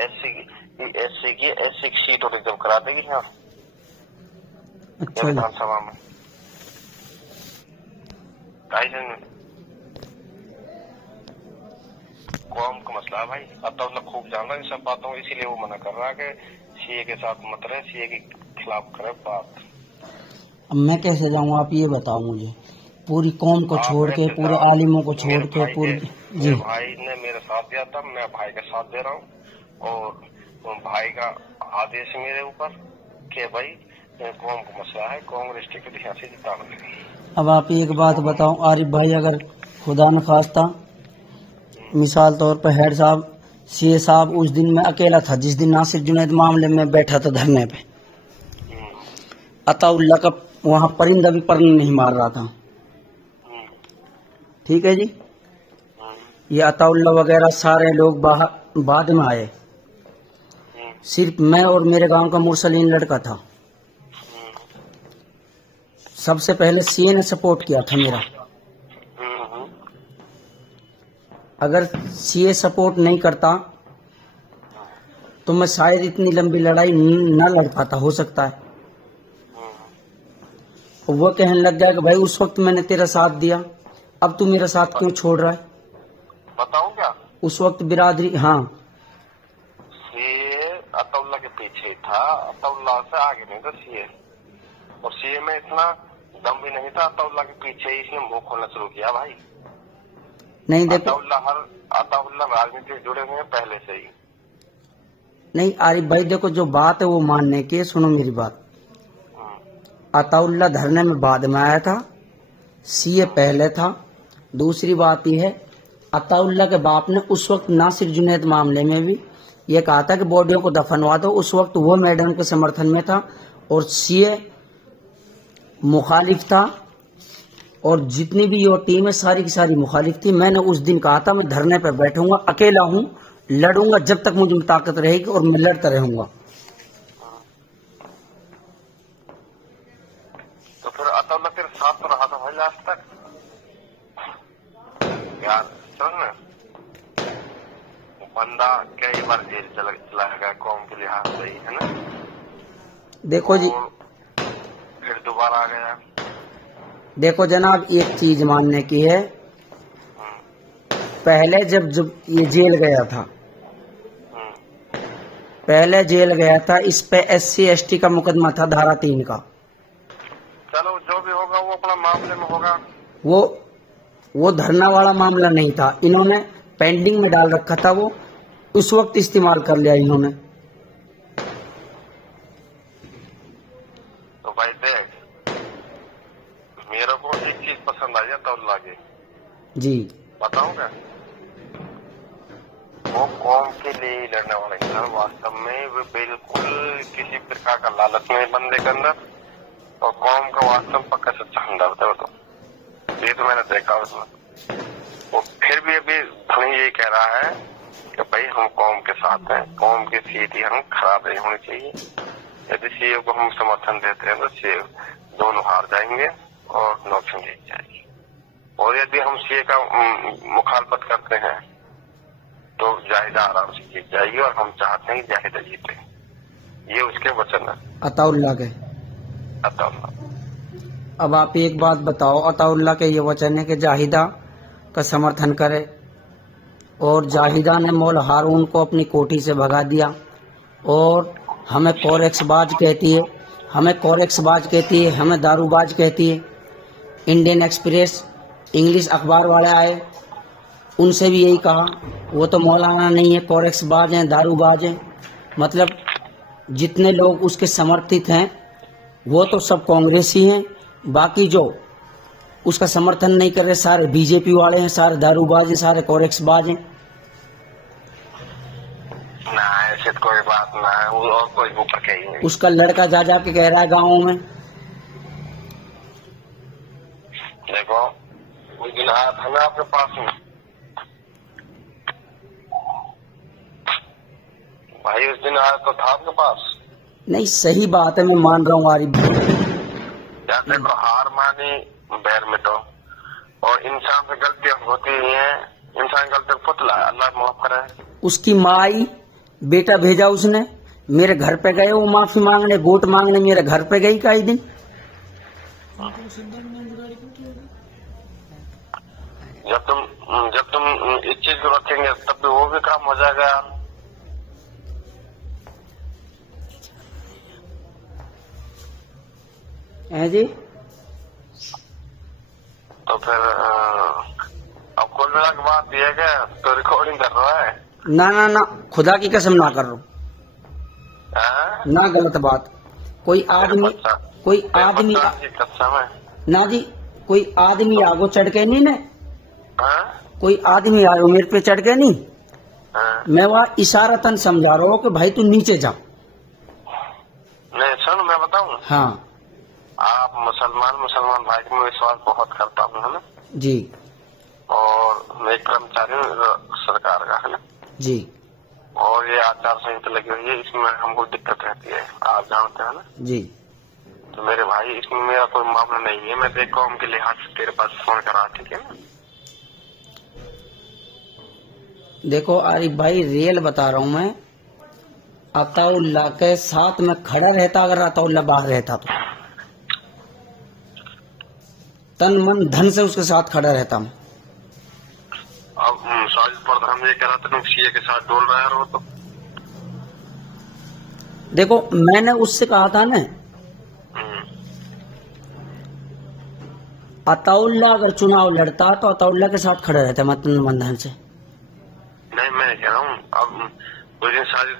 SC की seat और एकदम करा देगी यहाँ अच्छा विधानसभा में। कौम का मसला है भाई, अब तो लोग खूब जान रहा है इन सब बातों, इसीलिए वो मना कर रहा है कि सीए के साथ मत रहे, सीए के खिलाफ करे बात। अब मैं कैसे जाऊँ, आप ये बताओ मुझे। पूरी कौम को छोड़ के, पूरे आलिमों को छोड़ के, पूरी जी भाई ने मेरे साथ दिया था, मैं भाई के साथ दे रहा हूँ और भाई का आदेश मेरे ऊपर कि भाई कौम का मसला है, कांग्रेस टिकट यहाँ से जिताना है। अब आप एक बात बताओ आरिफ भाई, अगर खुदा न खास्ता मिसाल तौर पर हेड साहब सीए साहब उस दिन मैं अकेला था जिस दिन नासिर जुनैद मामले में बैठा था धरने पे, अताउल्ला का वहाँ परिंदा भी पर नहीं मार रहा था, ठीक है जी। ये अताउल्ला वगैरह सारे लोग बाद में आए, सिर्फ मैं और मेरे गांव का मुरसलीन लड़का था। सबसे पहले सीए ने सपोर्ट किया था मेरा। अगर सीए सपोर्ट नहीं करता तो मैं शायद इतनी लंबी लड़ाई न लड़ पाता, हो सकता है। वो कहने लग गया कि भाई उस वक्त मैंने तेरा साथ दिया, अब तू मेरा साथ क्यों छोड़ रहा है। बताऊं क्या, उस वक्त बिरादरी, हाँ सीए अताउल्ला के पीछे था, अताउल्ला से आगे नहीं था सीए, और सीए में इतना दम भी नहीं था, अताउल्ला के पीछे ही इसने मुंह खोलना शुरू किया भाई। नहीं देखो, अताउल्ला राजनीति से जुड़े हुए हैं पहले से ही। नहीं आरिफ भाई देखो, जो बात है वो मानने की है, सुनो मेरी बात। अताउल्ला धरने में बाद में आया था, सीए पहले था। दूसरी बात यह है, अताउल्ला के बाप ने उस वक्त नासिर जुनैद मामले में भी ये कहा था कि बॉडियों को दफनवा दो, उस वक्त वो मैडम के समर्थन में था और सीए मुखालिफ था, और जितनी भी ये टीम है सारी की सारी मुखालिफ थी। मैंने उस दिन कहा था मैं धरने पर बैठूंगा, अकेला हूं, लड़ूंगा जब तक मुझे ताकत रहेगी और मैं लड़ता रहूंगा। तो फिर अताउल्ला तेरे साथ तो रहा था भाई लास्ट तक यार, समझ बंदा कई बार जेल चला गया कौम के लिहाज से ही, है ना। देखो जी, फिर दोबारा आ गया। देखो जनाब, एक चीज मानने की है, पहले जब ये जेल गया था, पहले जेल गया था, इस पे SC ST का मुकदमा था, धारा 3 का। चलो जो भी होगा वो अपना मामले में होगा, वो धरना वाला मामला नहीं था, इन्होंने पेंडिंग में डाल रखा था, वो उस वक्त इस्तेमाल कर लिया इन्होंने। तो भाई देख, मेरे को एक चीज पसंद आई अताउल्ला की जी, बताऊं क्या, वो कौम के लिए लड़ने वाला इंसान वास्तव में, वो बिल्कुल किसी प्रकार का लालच नहीं बंदे के अंदर, और कौम का वास्तव पक्का सच्चा हमदर्द है। तो ये तो मैंने देखा उसमें। वो फिर भी अभी धनी यही कह रहा है कि भाई हम कौम के साथ हैं, कौम की स्थिति हम खराब नहीं होनी चाहिए। यदि सीए को हम समर्थन देते हैं तो सीए दोनों हार जाएंगे और नौकरी जीत जाएगी, और यदि हम सीए का मुखालफत करते हैं तो जाहिदा आराम से जीत जाएगी, और हम चाहते हैं जाहिदा जीते। ये उसके वचन है अताउल्ला के। अताउल्ला। अब आप एक बात बताओ, अताउल्ला के ये वचन है कि जाहिदा का समर्थन करे, और जाहिदा ने मौला हारून को अपनी कोठी से भगा दिया, और हमें कोरेक्सबाज कहती है, हमें कोरेक्सबाज कहती है, हमें दारूबाज कहती है। इंडियन एक्सप्रेस इंग्लिश अखबार वाले आए, उनसे भी यही कहा, वो तो मौलाना नहीं है, कोरेक्सबाज हैं, दारूबाज हैं। मतलब जितने लोग उसके समर्थित हैं वो तो सब कांग्रेसी हैं, बाकी जो उसका समर्थन नहीं कर रहे सारे बीजेपी वाले हैं, सारे दारूबाज हैं, सारे कोरेक्सबाज हैं। ना ऐसे तो कोई बात ना है, वो और कोई ऊपर कहीं नहीं। उसका लड़का जा जा के कह रहा है गाँव में। देखो उस दिन आया था ना आपके पास में भाई, उस दिन आया तो था आपके पास। नहीं सही बात है, मैं मान रहा हूँ आरिफ भाई। देखो हार मानी बैर मिटो, और इंसान से गलतियां होती ही हैं, इंसान गलती पुतला, अल्लाह माफ करे। उसकी माई बेटा भेजा उसने, मेरे घर पे गए वो माफी मांगने, वोट मांगने मेरे घर पे गई कई दिन। जब तुम इस चीज को रखेंगे तब भी वो भी काम हो जाएगा। है जी। तो फिर अब कुल मिला के बात यह है क्या तो रिकॉर्डिंग कर रहा है? ना ना ना, खुदा की कसम ना कर रहा हूं, हैं? ना गलत बात। कोई आदमी कसम है ना जी, कोई आदमी आगो चढ़ के नहीं ने, हैं? कोई आदमी आयो मेरे पे चढ़ के नहीं, हैं? मैं वहाँ इशारतन समझा रहा हूँ कि भाई तू नीचे जा। नहीं सुन मैं बताऊं, हाँ आप मुसलमान भाई में विश्वास बहुत करता हूँ है ना जी और मैं एक कर्मचारी हूँ सरकार का है ना जी और ये आचार संहिता लगी हुई है, इसमें हमको दिक्कत रहती है, आप जानते हैं ना। जी। तो मेरे भाई इसमें मेरा कोई मामला नहीं है, मैं देख कौम के लिहाज से तेरे पास फोन करा, ठीक है ना। देखो आरिफ भाई रियल बता रहा हूँ मैं, अताउल्ला के साथ में खड़ा रहता, अगर अताउल्ला बाहर रहता तो तन मन धन से उसके साथ खड़ा रहता मैं। अब साजिद प्रधान ये कह रहा था तुम सीए के साथ डोल रहा है वो तो। देखो मैंने उससे कहा था ना, अताउल्ला अगर चुनाव लड़ता तो अताउल्ला के साथ खड़ा रहता मैं तन मन धन से। नहीं मैं कह रहा हूँ अब कुछ दिन साजिद